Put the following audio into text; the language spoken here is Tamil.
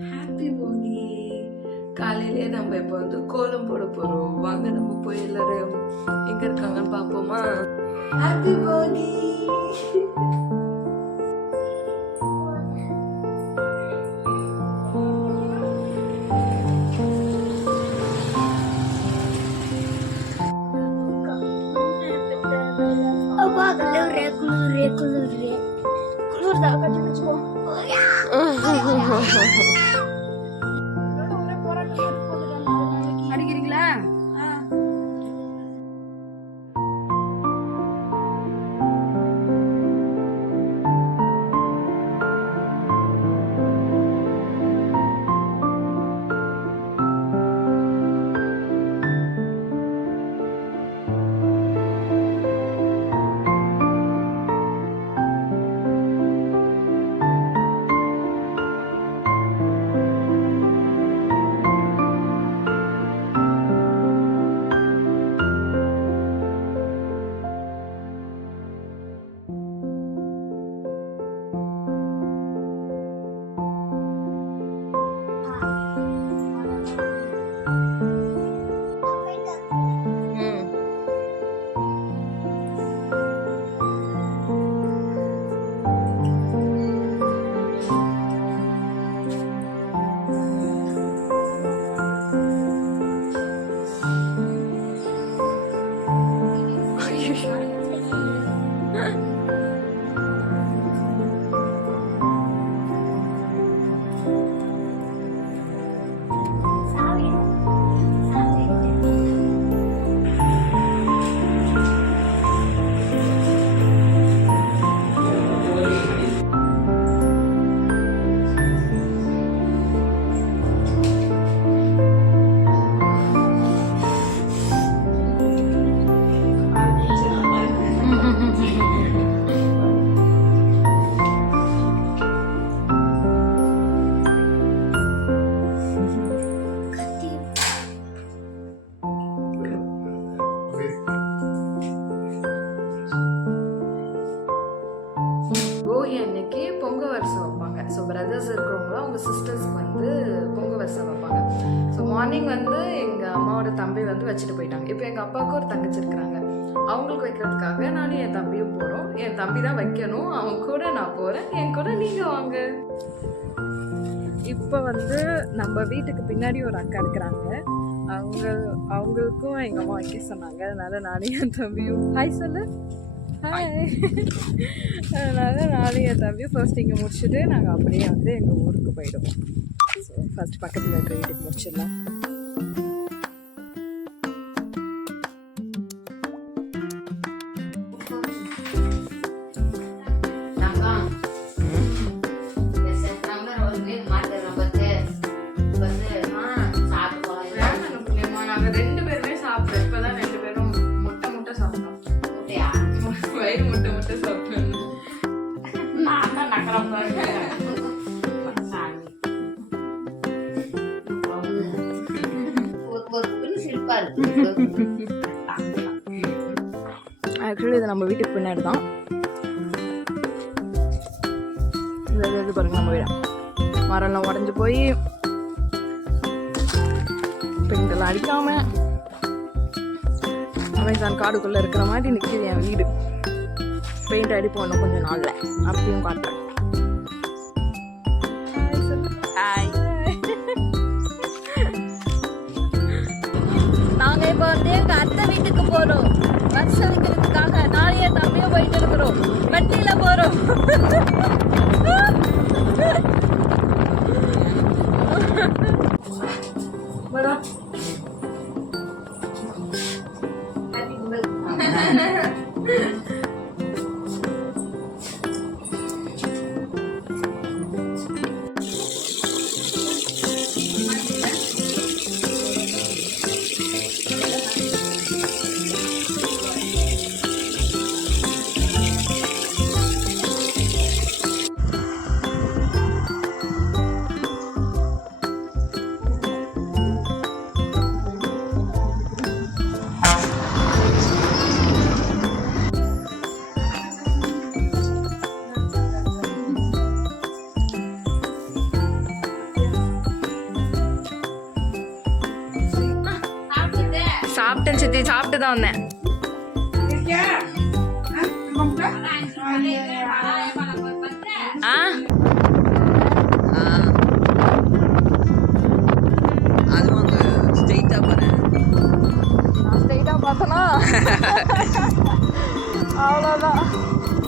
ஹாப்பி போகி. காலையிலே நம்ம இப்போ வந்து கோலம் போட போறோம். வாங்க நம்ம போய் எல்லாரும் எங்க இருக்காங்கன்னு பாப்போமா. ஹாப்பி போகி. அடிக்கிறீங்களா? போகி அன்னைக்கு பொங்க வருஷம் வைப்பாங்க. ஸோ பிரதர்ஸ் இருக்கிறவங்களாம் அவங்க சிஸ்டர்ஸ்க்கு வந்து பொங்க வருஷம் வைப்பாங்க. ஸோ மார்னிங் வந்து எங்கள் அம்மாவோட தம்பி வந்து வச்சுட்டு போயிட்டாங்க. இப்போ எங்கள் அப்பாவுக்கு ஒரு தங்கச்சி இருக்கிறாங்க. அவங்களுக்கு வைக்கிறதுக்காக நானும் என் தம்பியும் போகிறோம். என் தம்பி தான் வைக்கணும், அவன் கூட நான் போகிறேன். என் கூட நீங்கள் வாங்க. இப்போ வந்து நம்ம வீட்டுக்கு பின்னாடி ஒரு அக்கா இருக்கிறாங்க. அவங்களுக்கும் எங்கள் அம்மா வைக்க சொன்னாங்க. அதனால நானும் என் தம்பியும் ஹாய் சொல்லு. ஹாய். அதனால நானும் என் தம்பியும் ஃபர்ஸ்ட் இங்கே முடிச்சுட்டு நாங்கள் அப்படியே வந்து எங்கள் ஊருக்கு போயிடுவோம். ஸோ ஃபர்ஸ்ட் பக்கத்தில் இருக்கிற வீட்டுக்கு முடிச்சிடலாம். நாங்கள் 2 பேருமே சாப்பிட்றோம். இப்போ தான் 2 பேரும் முட்டை சாப்பிட்டோம். வயிறு முட்டை சாப்பிட்டோம். நான் தான் நக்கரம் ஆக்சுவலி இது நம்ம வீட்டுக்கு பின்னாடி தான். இது பாருங்க நம்ம வீடு. மரம்லாம் உடஞ்சி போய் பெயிண்டெல்லாம் அடிக்காம அமேசான் காடுக்குள்ளே இருக்கிற மாதிரி நிற்கிது என் வீடு. பெயிண்ட் அடிப்போம் இன்னும் கொஞ்சம் நாளில். அப்பயும் காட்டுறேன். ஹாய். நாங்கள் இப்போ வந்து எங்கள் அத்தை வீட்டுக்கு போகிறோம். வருஷம் வைக்கிறதுக்காக நாளைய தம்பியும் போயிட்டு இருக்கிறோம். வண்டியில் போகிறோம். சாப்பிட்டேன் சித்தி, சாப்பிட்டு தான் வந்தேன். ஆ அதுவும் ஸ்ட்ரெயிட்டா போறேன். நான் ஸ்ட்ரெயிட்டாக பார்த்தனா அவ்வளோதான்.